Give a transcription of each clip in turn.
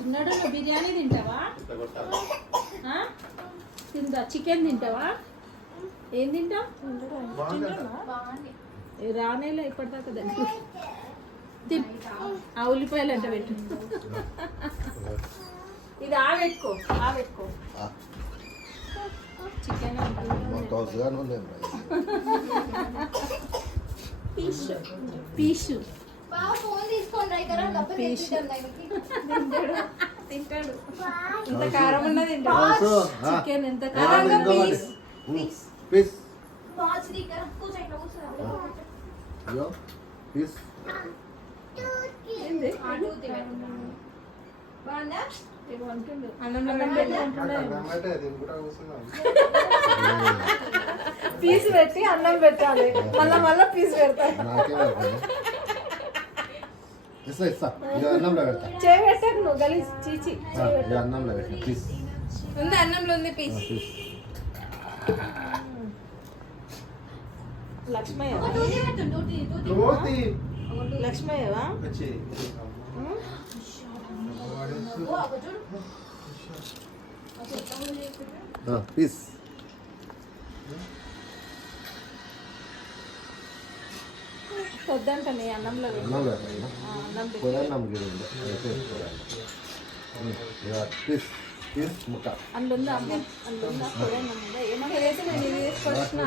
చిన్నడు నువ్వు బిర్యానీ తింటావా? తింటా. చికెన్ తింటావా? ఏం తింటావు? రానేలా ఇప్పటిదాకా దానికి ఆ ఉల్లిపాయలు అంట పెట్టు. ఇది ఆవెట్టుకో ఆవెట్టుకో. చికెన్ పీసు పీసు తింటాడు. ఎంత కారం ఉన్నా తింటాడు. చికెన్ ఎంత కారం. పీస్ పీస్ పెట్టి అన్నం పెట్టాలి. మళ్ళా పీస్ పెడతాయి. చేయబెట్టాక నువ్వు గలీజ్ చీచి ఉంది. అన్నంలో ఉంది పీస్. లక్ష్మయ్య లక్ష్మయ్యవా? పీస్ వద్దంట నీ అన్నంలో అందుందా అందుందా ఏమన్నా చేసి నేను ఇది తీసుకొచ్చిన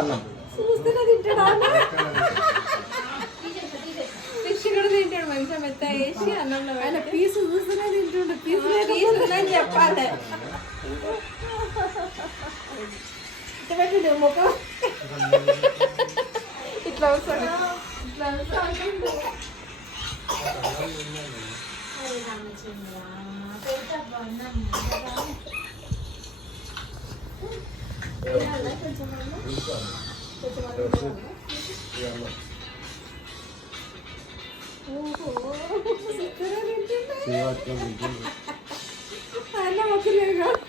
అన్నం చూస్తూనే తింటాడు. ఫిష్ కూడా తింటాడు. మంచిగా మెత్త వేసి అన్నంలో ఆయన పీసు చూస్తూనే తింటుండు. పీసులని చెప్పాలి. పెట్టండి ముఖం ఇట్లా వస్తాడు. ఇట్లా వస్తాడు.